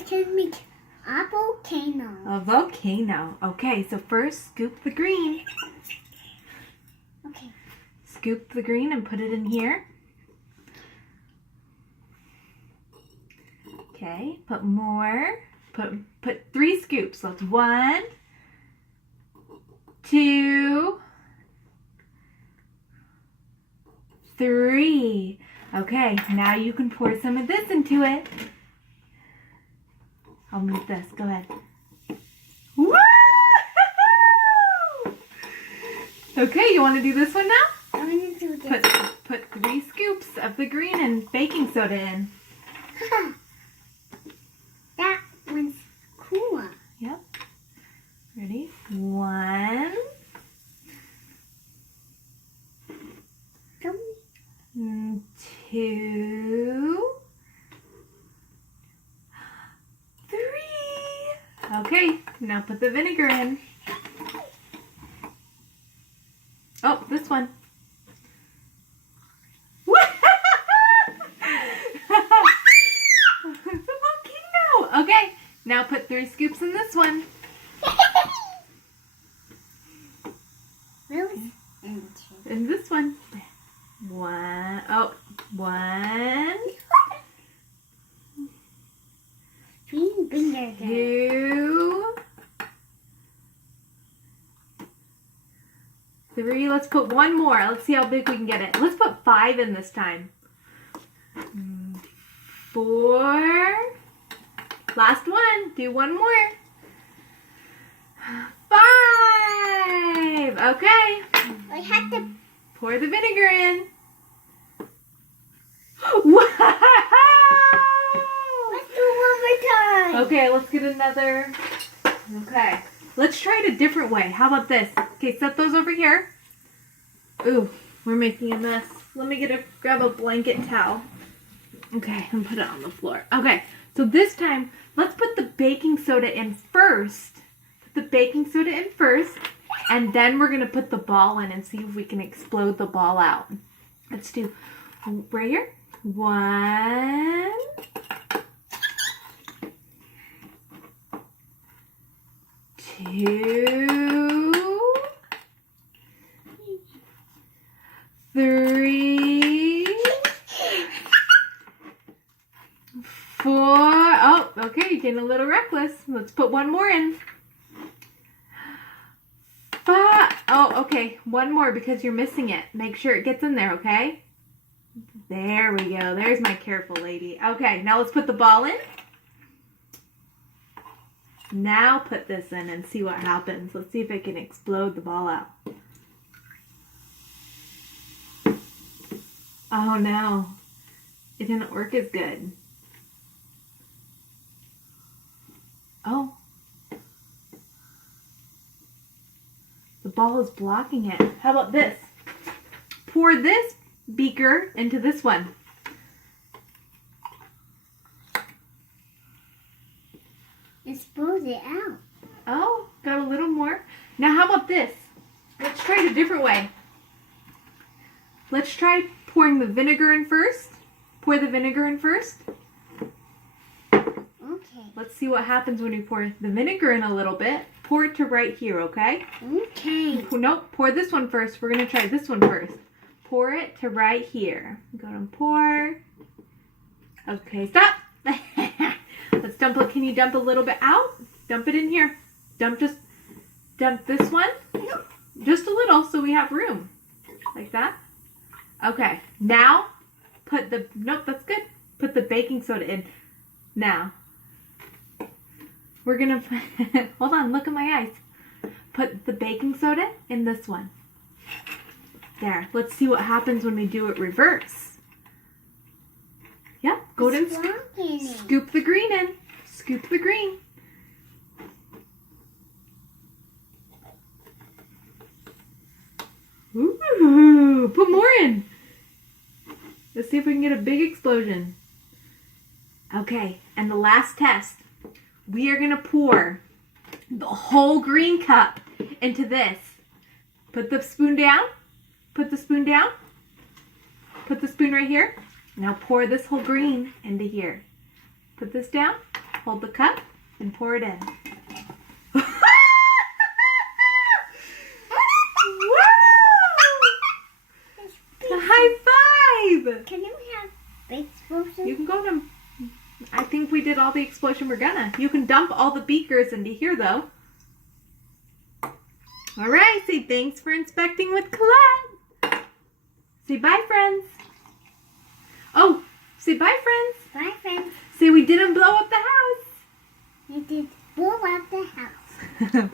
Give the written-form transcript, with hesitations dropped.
First, let's make a volcano. A volcano. Okay, so first scoop the green. Okay. Scoop the green and put it in here. Okay, put more. Put 3 scoops. So it's 1, 2, 3. Okay, now you can pour some of this into it. I'll move this. Go ahead. Woo! Okay, you want to do this one now? I want to do this. Put 3 scoops of the green and baking soda in. That one's cool. Yep. Ready? 1. 2. 3. Okay, now put the vinegar in. Oh, this one. It's a volcano. Okay, now put 3 scoops in this one. Really? In this one. 1. Oh, 1. Vinegar. 2. 3. Let's put 1 more. Let's see how big we can get it. Let's put 5 in this time. 4. Last one. Do 1 more. 5. Okay. I have to. Pour the vinegar in. Wow! Let's do one more time. Okay, let's get another. Okay. Let's try it a different way. How about this? Okay, set those over here. Ooh, we're making a mess. Let me grab a blanket towel. Okay, and put it on the floor. Okay, so this time, let's put the baking soda in first. Put the baking soda in first, and then we're going to put the ball in and see if we can explode the ball out. Let's do right here. 1. 2. 3. 4. Oh, okay, you're getting a little reckless. Let's put 1 more in. 5. Oh, okay, 1 more because you're missing it. Make sure it gets in there, okay? There we go. There's my careful lady. Okay, now let's put the ball in. Now put this in and see what happens. Let's see if it can explode the ball out. Oh no, it didn't work as good. Oh, the ball is blocking it. How about this? Pour this beaker into this one. Explode it out. Oh, got a little more. Now how about this? Let's try it a different way. Let's try pouring the vinegar in first. Pour the vinegar in first. Okay. Let's see what happens when you pour the vinegar in a little bit. Pour it to right here, okay? Okay. Nope, pour this one first. We're going to try this one first. Pour it to right here. Go and pour. Okay, stop. Let's dump it. Can you dump a little bit out? Dump it in here. Dump this one. Just a little so we have room. Like that. Okay, now nope, that's good. Put the baking soda in. Now, we're going to, hold on, look at my eyes. Put the baking soda in this one. There, let's see what happens when we do it reverse. Yep, go ahead and scoop the green in. Scoop the green. Ooh, put more in. Let's see if we can get a big explosion. Okay, and the last test. We are going to pour the whole green cup into this. Put the spoon down. Put the spoon down. Put the spoon right here. Now pour this whole green into here. Put this down. Hold the cup and pour it in. Woo! A high five! Can you have big explosion? You can go to... I think we did all the explosion we're gonna. You can dump all the beakers into here, though. All right, say thanks for inspecting with Colette. Say bye, friends. Oh, say bye, friends. Bye, friends. Say we didn't blow up the house. We did blow up the house.